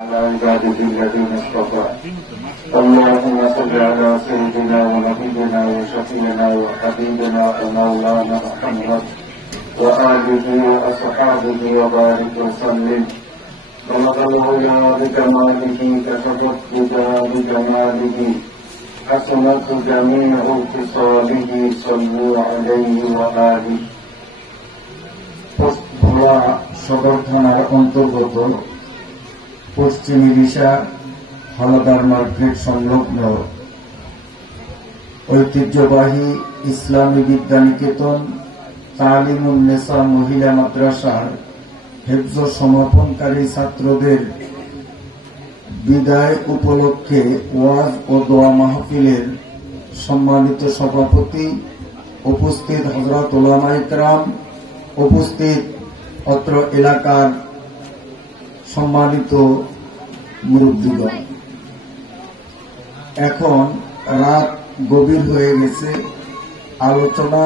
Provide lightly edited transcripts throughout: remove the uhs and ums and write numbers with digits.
على عباده الذين اصطفى اللهم صل على سيدنا ونبينا وشفيعنا وحبيبنا ومولانا محمد وآله وأصحابه وبارك وسلم بلغ العلا بكماله كشفت بجماله حسنت جميع خصاله صلوا عليه وآله সদর থানার অন্তর্গত পশ্চিম ইলিশা হালাদার মার্কেট সংলগ্ন ঐতিহ্যবাহী ইসলামী বিদ্যানিকেতন তালিমুন্নেসা মহিলা মাদ্রাসার হেফজ সমাপনকারী ছাত্রদের বিদায় উপলক্ষে ওয়াজ ও দোয়া মাহফিলের সম্মানিত সভাপতি, উপস্থিত হযরত উলামায়ে কেরাম, উপস্থিত অত্র এলাকার সম্মানিত মুরব্বিগণ, এখন রাত গভীর হয়ে গেছে। আলোচনা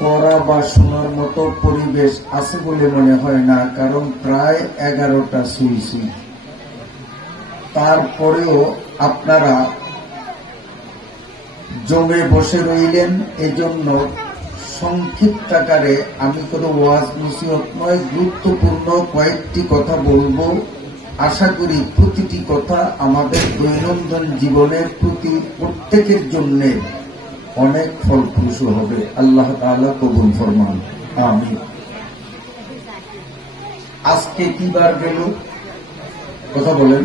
করা বা শোনার মতো পরিবেশ আছে বলে মনে হয় না, কারণ প্রায় 11টা সুইছি। তারপরেও আপনারা জমে বসে রইলেন, এজন্য সংক্ষিপ্ত আকারে আমি কোনো ওয়াজ নসিহত নয়, গুরুত্বপূর্ণ কয়েকটি কথা বলবো। আশা করি প্রতিটি কথা আমাদের দৈনন্দিন জীবনের প্রতি প্রত্যেকের জন্য অনেক ফলপ্রসূ হবে। আল্লাহ তাআলা কবুল ফরমান, আমিন। আজকে কি বার গেল কথা বলেন?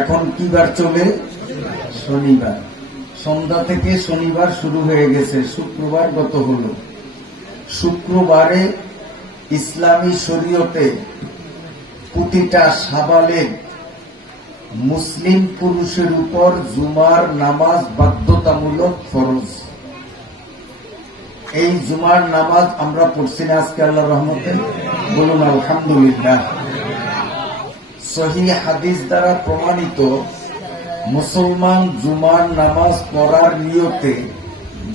এখন কি বার চলে? শনিবার। সন্ধ্যা থেকে শনিবার শুরু হয়ে গেছে, শুক্রবার গত হলো। শুক্রবারে ইসলামী শরীয়তে প্রতিটা সাবালেগ মুসলিম পুরুষের উপর জুমার নামাজ বাধ্যতামূলক ফরজ। এই জুমার নামাজ আমরা পড়ছি না আজকে আল্লাহর রহমতে? বলুন আলহামদুলিল্লাহ। সহিহ হাদিস দ্বারা প্রমাণিত, মুসলমান জুমার নামাজ পড়ার নিয়তে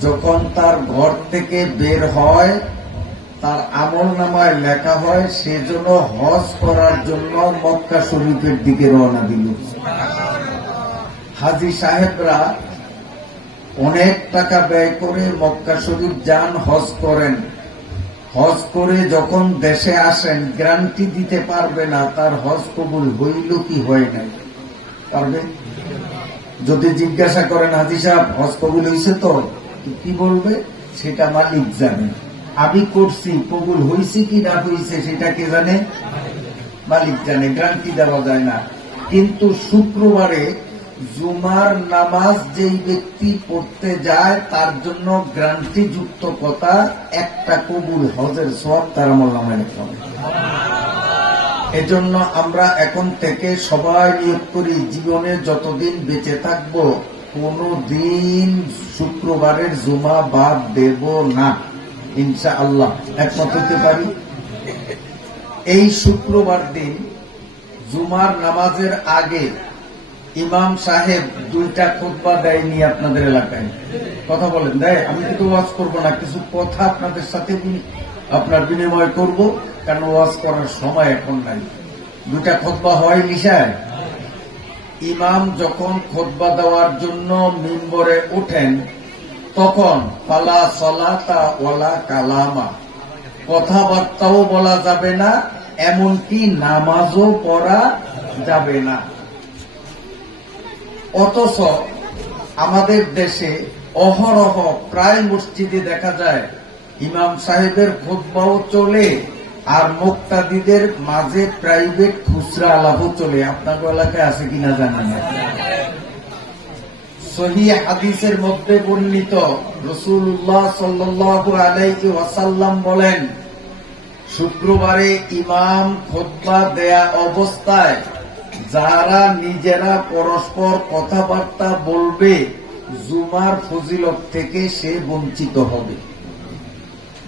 যখন তার ঘর থেকে বের হয়, তার আমল নামায় লেখা হয় সেজন্য হজ করার জন্য মক্কা শরীফের দিকে রওনা দিল। হাজী সাহেবরা অনেক টাকা ব্যয় করে মক্কা শরীফ যান, হজ করেন। হজ করে যখন দেশে আসেন, গ্যারান্টি দিতে পারবে না তার হজ কবুল হইল কি হয় নাই। পারবে? যদি জিজ্ঞাসা করেন হাজী সাহেব হজ কবুল হয়েছে তো, কি বলবে? সেটা মালিক জানে। আমি করছি, কবুল হয়েছে কি না হয়েছে সেটা কে জানে? মালিক জানে, গ্যারান্টি দেওয়া যায় না। কিন্তু শুক্রবারে জুমার নামাজ যেই ব্যক্তি পড়তে যায় তার জন্য গ্যারান্টি যুক্ত কথা, একটা কবুল হজের সওয়াব তার আমলনামায় লেখা হবে। এজন্য আমরা এখন থেকে সবাই নিয়োগ করি, জীবনে যতদিন বেঁচে থাকবো কোনদিন শুক্রবারের জুমা বাদ দেব না, ইনশাআল্লাহ। একমত হতে পারি? এই শুক্রবার দিন জুমার নামাজের আগে ইমাম সাহেব 2টা খুতবা দেয়নি আপনাদের এলাকায়? কথা বলেন, দেয়? আমি কিন্তু ওয়াজ করবো না, কিছু কথা আপনাদের সাথে আপনার বিনিময় করব, কারণ ওয়াজ করার সময় এখন নাই। 2টা খুতবা হয় নিশায়। ইমাম যখন খুতবা দেওয়ার জন্য মিম্বরে ওঠেন, তখন ফালা সলাতা ওয়ালা কালামা, কথাবার্তাও বলা যাবে না, এমনকি নামাজও পড়া যাবে না। অথচ আমাদের দেশে অহরহ প্রায় মসজিদে দেখা যায় ইমাম সাহেবের খুতবাও চলে, আর মুক্তাদিদের মাঝে প্রাইভেট খুচরা আলাপও চলে। আপনার এলাকায় আছে কিনা জানি না। সহিহ হাদিসের মধ্যে বর্ণিত, রাসূলুল্লাহ সাল্লাল্লাহু আলাইহি ওয়াসাল্লাম বলেন, শুক্রবারে ইমাম খুতবা দেয়া অবস্থায় যারা নিজেরা পরস্পর কথাবার্তা বলবে, জুমার ফজিলত থেকে সে বঞ্চিত হবে।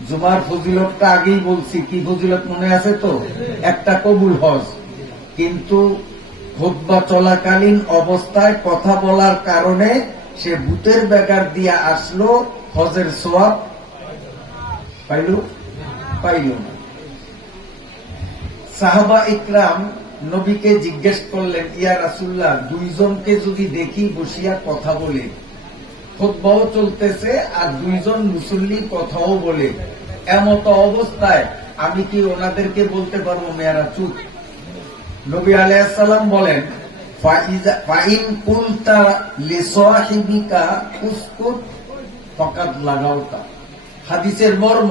জুমার ফজিলতটা আগেই বলছি, কি ফজিলত মনে আছে তো? একটা কবুল হজ। কিন্তু খুতবা চলাকালীন অবস্থায় কথা বলার কারণে সে ভূতের বেগার দিয়ে আসলো, হজের সওয়াব পাইল না। সাহাবা ইকরাম নবীকে জিজ্ঞেস করলেন, ইয়া রাসূলুল্লাহ, দুইজনকে যদি দেখি বসিয়া কথা বলে, খুতবাও চলতেছে আর দুইজন মুসল্লি কথাও বলে, এমত অবস্থায় আমি কি ওনাদেরকে বলতে পারবো মেয়ারা চুপ? নবী আলাইহিস সালাম বলেন, ফাইন কুলতা লিসাহিবিকা উসকুত ফাকাদ লাগাওতা। হাদিসের মর্ম,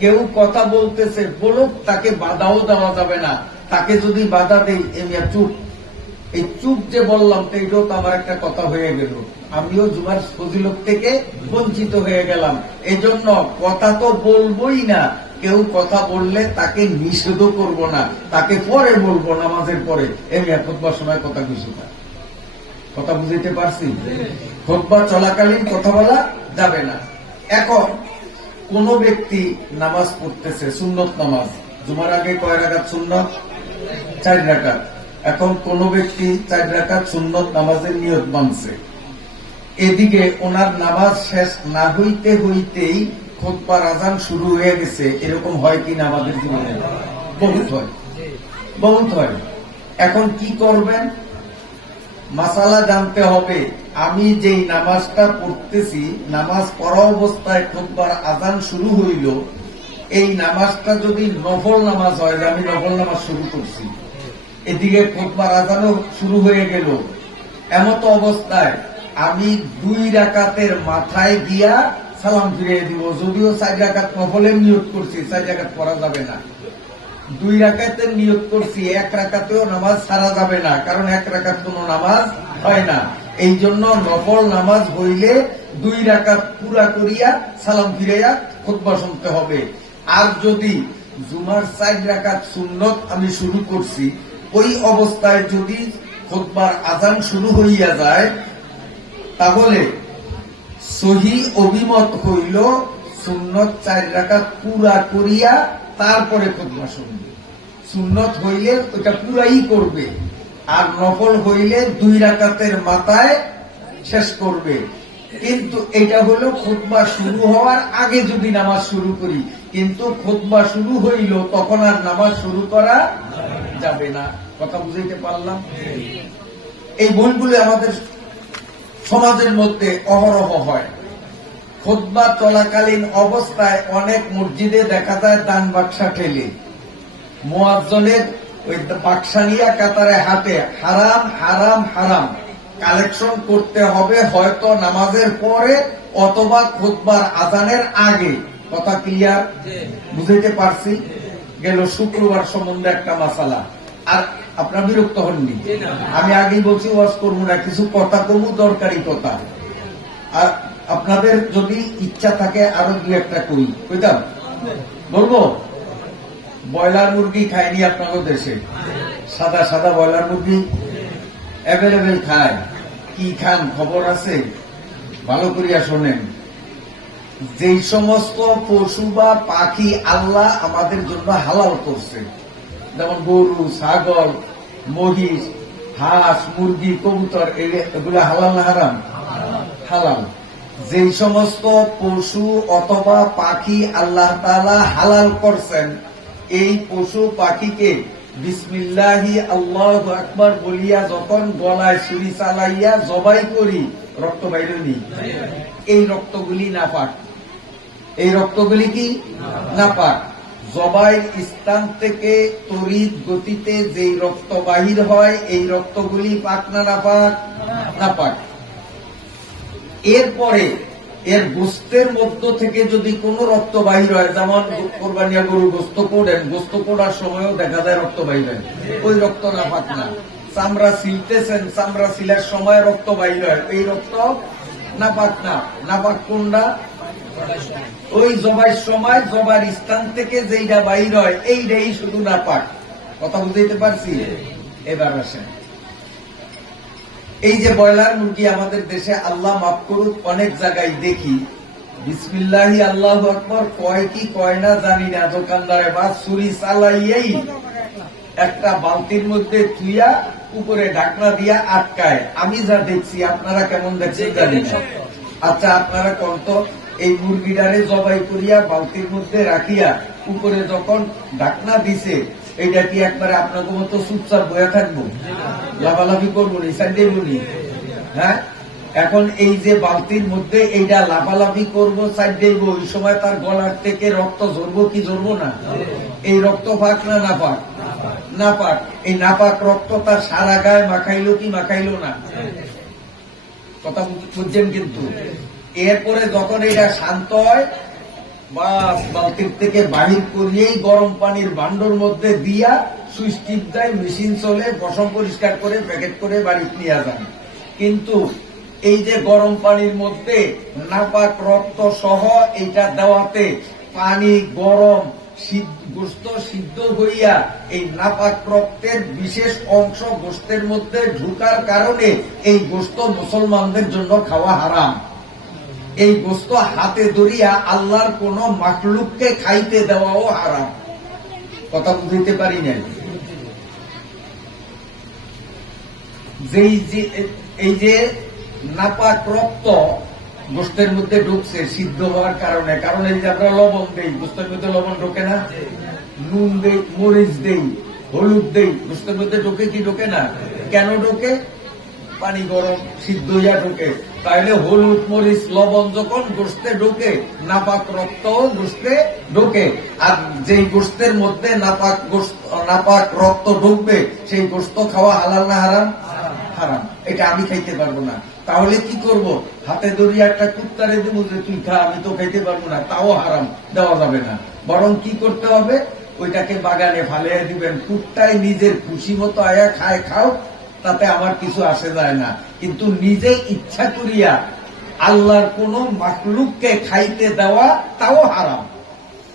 কেউ কথা বলতেছে বলুক, তাকে বাধাও দেওয়া যাবে না। তাকে যদি বাধা দেই, এমিয়া চুপ, এই চুপ যে বললাম এইটাও তো আমার একটা কথা হয়ে গেল, আমিও জুমার ফজিলত থেকে বঞ্চিত হয়ে গেলাম। এজন্য কথা তো বলবোই না, কেউ কথা বললে তাকে নিষেধ করব না, তাকে পরে বলবো নামাজের পরে। এমিয়া খুতবার সময় কথা কিছু না। কথা বুঝাইতে পারছি? খুতবা চলাকালীন কথা বলা যাবে না। এখন কোন ব্যক্তি নামাজ পড়তেছে, সুন্নত নামাজ, জুমার আগে কয় রাকাত সুন্নত? 4 রাকাত। এখন কোন ব্যক্তি 4 রাকাত সুন্নত নামাজের নিয়ত বানছে, এদিকে ওনার নামাজ শেষ না হইতে হইতেই খুতবার আযান শুরু হয়ে গেছে। এরকম হয় কিনা আমাদের জীবনে? বহুত হয়, বহুত হয়। এখন কি করবেন? মাসালা জানতে হবে। আমি যেই নামাজটা পড়তেছি, নামাজ পড়া অবস্থায় খুতবার আযান শুরু হইল, এই নামাজটা যদি নফল নামাজ হয়, আমি নফল নামাজ শুরু করছি, এদিকে খুতবার আযানও শুরু হয়ে গেল, এমত অবস্থায় আমি 2 রাকাতের মাথায় গিয়া সালাম ফিরিয়ে দিব। যদিও 4 রাকাত নফলের নিয়ত করছি, 4 রাকাত পড়া যাবে না। 2 রাকাতের নিয়ত করছি, 1 রাকাতেও নামাজ ছাড়া যাবে না, কারণ 1 রাকাত কোনো নামাজ হয় না। এই জন্য নফল নামাজ হইলে 2 রাকাত পুরা করিয়া সালাম ফিরাইয়া খুতবা শুনতে হবে। আর যদি জুমার 4 রাকাত সুন্নত আমি শুরু করছি, ওই অবস্থায় যদি খুতবার আযান শুরু হইয়া যায়, তাহলে সহি অভিমত হইল সুন্নত 4 রাকাত পুরা করিয়া তারপরে খুতবা শুনবে। সুন্নত হইলে ওটা পুরাই করবে, আর নফল হইলে 2 রাকাতের মাথায় শেষ করবে। কিন্তু এটা হলো খুতবা শুরু হওয়ার আগে যদি নামাজ শুরু করি, কিন্তু খুতবা শুরু হইল তখন আর নামাজ শুরু করা যাবে না। কথা বুঝাইতে পারলাম? এই ভুলগুলো আমাদের সমাজের মধ্যে অহরহ হয়। খুতবা চলাকালীন অবস্থায় অনেক মসজিদে দেখা যায় দান বাক্সা ঠেলে, মুয়াজ্জিনের ওই বাক্সা নিয়ে কাতারে হাতে হারাম হারাম হারাম কালেকশন করতে হবে, হয়তো নামাজের পরে অথবা খুতবার আযানের আগে। কথা ক্লিয়ার? বুঝাইতে পারছি? গেল শুক্রবার সম্বন্ধে একটা মাসালা। আর আপনার বিরক্ত হননি? আমি আগেই বলছি ওয়াজ করবো না, কিছু কথা কমু, দরকারি কথা। আর আপনাদের যদি ইচ্ছা থাকে আরো 2-1টা কইতাম, বলবো। ব্রয়লার মুরগি খায়নি আপনাদের দেশে? সাদা সাদা ব্রয়লার মুরগি অ্যাভেলেবেল খায়। কি খান খবর আছে? ভালো করিয়া শোনেন। যেই সমস্ত পশু বা পাখি আল্লাহ আমাদের জন্য হালাল করছে, যেমন গরু, ছাগল, মহিষ, হাঁস, মুরগি, কবুতর, এগুলো হালাল না হারাম? হালাল। যেই সমস্ত পশু অথবা পাখি আল্লাহ তাআলা হালাল করছেন, এই পশু পাখিকে বিসমিল্লাহি আল্লাহু আকবার বলিয়া যখন গলায় ছুরি চালাইয়া জবাই করি, রক্ত বাইরে নেই। এই রক্তগুলি নাপাক। এই রক্তগুলি কি নাপাক? জবাইয়ের স্থান থেকে তড়িৎ গতিতে যেই রক্ত বাহির হয়, এই রক্তগুলি পাক না নাপাক? নাপাক। এরপরে এর গোস্তের মধ্য থেকে যদি কোনো রক্ত বাহির হয়, যেমন কোরবানিয়া গরু গোস্ত পোড়েন, গোস্ত পোড়ার সময়ও দেখা যায় রক্ত বাহির হয়, ওই রক্ত নাপাক না। চামড়া ছিলতেছেন, চামড়া ছিলার সময় রক্ত বাহির হয়, এই রক্ত নাপাক না। নাপাক কোনটা? ওই জবাইয়ের সময় জবার স্থান থেকে যেইটা বাহির হয়, এইটাই শুধু নাপাক। কথা বুঝাইতে পারছি? এবার আসেন, এই যে ব্রয়লার মুরগি আমাদের দেশে আল্লাহ মাফ করুক অনেক জায়গায় দেখি বিসমিল্লাহি আল্লাহু আকবার কয় কি কয় না জানি না, দোকানদারে বা ছুরি চালাইয়াই একটা বালতির মধ্যে থুইয়া উপরে ঢাকনা দিয়া আটকায়। আমি যা দেখছি, আপনারা কেমন দেখছেন জানি না। আচ্ছা, আপনারা কত এই মুরগিটারে জবাই করিয়া বালতির মধ্যে রাখিয়া উপরে যখন ঢাকনা দিছে, এইটা কি একবারে আপনাকে মতো চুপচাপ বয়ে থাকবো? লাফালাফি করবো নি, সাইড দেবো নি? হ্যাঁ, এখন এই যে বালতির মধ্যে এইটা লাফালাফি করবো, সাইড দেবো, ওই সময় তার গলার থেকে রক্ত ঝরবো কি ঝরবো না? এই রক্ত পাক না না পাক? না পাক। এই নাপাক রক্ত তার সারা গায়ে মাখাইলো কি মাখাইলো না? কথা বুঝছেন? কিন্তু এরপরে যখন এটা শান্ত হয়, বাস বালতির থেকে বাহির করিয়েই গরম পানির ভান্ডর মধ্যে দিয়া সুইচ টিপ দেয়, মেশিন চলে, পশম পরিষ্কার করে প্যাকেট করে বাড়ি নিয়ে যান। কিন্তু এই যে গরম পানির মধ্যে নাপাক রক্ত সহ এইটা দেওয়াতে পানি গরম, গোস্ত সিদ্ধ হইয়া এই নাপাক রক্তের বিশেষ অংশ গোস্তের মধ্যে ঢুকার কারণে এই গোস্ত মুসলমানদের জন্য খাওয়া হারাম। এই গোস্ত হাতে ধরিয়া আল্লাহর কোন মাখলুককে খাইতে দেওয়াও হারাম। কথা বুঝতে পারি নাই? এই যে নাপাক রক্ত গোস্তের মধ্যে ঢুকছে সিদ্ধ হওয়ার কারণে, কারণ এই যে আমরা লবণ দেই, গোস্তের মধ্যে লবণ ঢোকে না? নুন দেই, মরিচ দেই, হলুদ দেই, গোস্তের মধ্যে ঢোকে কি ঢোকে না? কেন ঢোকে? পানি গরম, সিদ্ধ হইয়া ঢোকে। তাহলে হলুদ মরিচ লবণ যখন গোস্তে ঢোকে, নাপাক রক্ত গোস্তে ঢোকে। আর যেই গোস্তের মধ্যে নাপাক রক্ত ঢুকবে, সেই গোস্ত খাওয়া হালাল না হারাম? হারাম। এটা আমি খাইতে পারবো না। তাহলে কি করব? হাতে ধরিয়া একটা কুত্তারে দেবো যে তুই খা, আমি তো খাইতে পারবো না, তাও হারাম, দেওয়া যাবে না। বরং কি করতে হবে? ওইটাকে বাগানে ফালিয়ে দিবেন। কুত্তায় নিজের খুশি মতো আয়া খায়, খাও, তাতে আমার কিছু আসে যায় না। কিন্তু নিজে ইচ্ছা করিয়া আল্লাহর কোন মাখলুককে খাইতে দেওয়া, তাও হারাম।